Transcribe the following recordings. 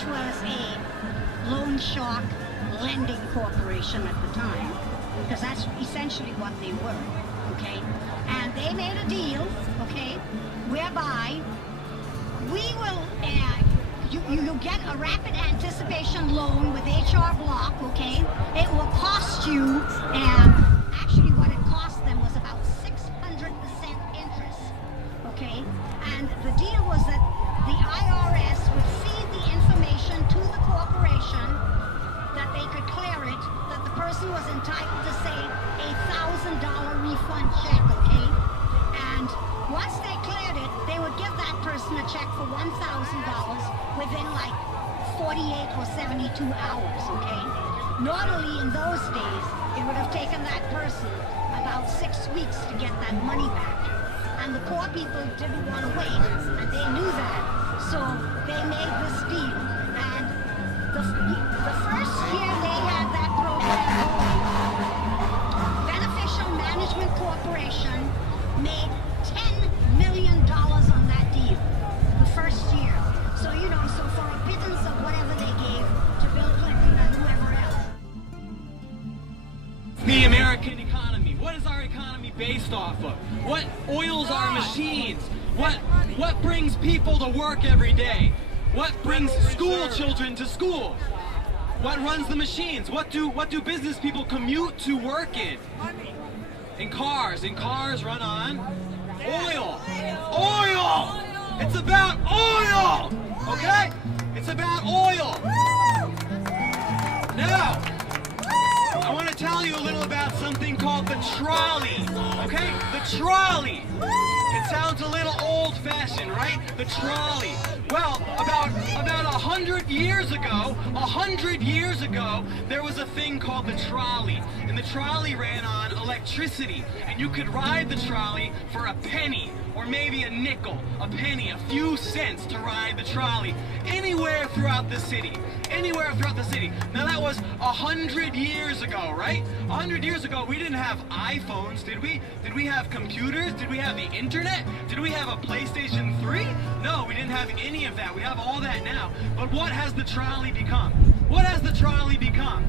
which was a loan shark lending corporation at the time, because that's essentially what they were, okay? And they made a deal, okay, whereby we will, you get a rapid anticipation loan with HR Block, okay? It will cost you, actually what it cost them was about 600% interest, okay? And the deal was that the IRS would feed the information to the corporation that they could clear it, that the person was entitled to, say, $1,000 refund check, okay? And once they cleared it, they would give that person a check for $1,000 within like 48 or 72 hours, okay? Normally in those days, it would have taken that person about 6 weeks to get that money back. And the poor people didn't want to wait, and they knew that. So they made this deal. And the first year they had that program going, Beneficial Management Corporation made $10 million on that deal the first year. So, you know, so for a pittance of whatever they gave to Bill Clinton and whoever else. The American economy. What is our economy based off of? What oils our machines? What brings people to work every day? What brings school children to school? What runs the machines? What do business people commute to work in? In cars. And cars run on oil. Oil! It's about oil! Okay? It's about oil. Now, I want to tell you a little about something called the trolley. Okay? The trolley. It sounds a little old-fashioned, right? The trolley. Well, about 100 years ago, there was a thing called the trolley. And the trolley ran on electricity. And you could ride the trolley for a penny, or maybe a nickel, a penny, a few cents to ride the trolley anywhere throughout the city. Anywhere throughout the city. Now that was 100 years ago, right? 100 years ago, we didn't have iPhones, did we? Did we have computers? Did we have the internet? Did we have a PlayStation 3? No, we didn't have any of that. We have all that now. But what has the trolley become? What has the trolley become?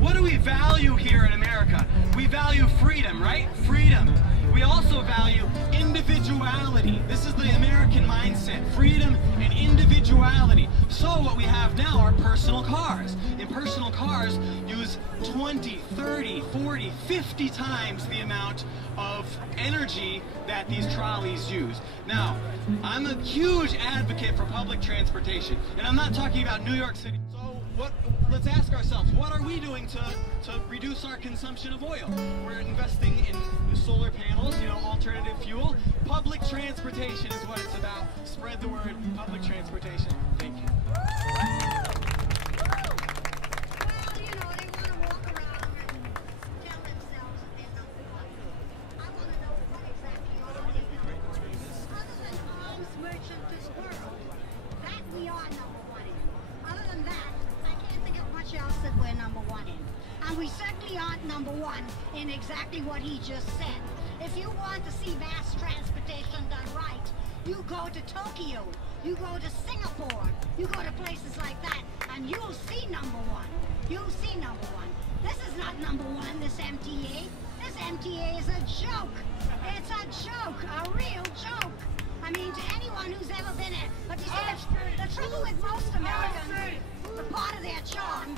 What do we value here in America? We value freedom, right? Freedom. We also value individuality. This is the American mindset, freedom and individuality. So what we have now are personal cars. And personal cars use 20, 30, 40, 50 times the amount of energy that these trolleys use. Now, I'm a huge advocate for public transportation, and I'm not talking about New York City. So let's ask ourselves, what are we doing to reduce our consumption of oil? We're investing in solar panels, you know, alternative fuel. Public transportation is what it's about. Spread the word, public transportation. Thank you. We certainly aren't number one in exactly what he just said. If you want to see mass transportation done right, you go to Tokyo, you go to Singapore, you go to places like that, and you'll see number one. You'll see number one. This is not number one, this MTA. This MTA is a joke. It's a joke, a real joke. I mean, to anyone who's ever been in. But you see, the trouble with most Americans, the part of their charm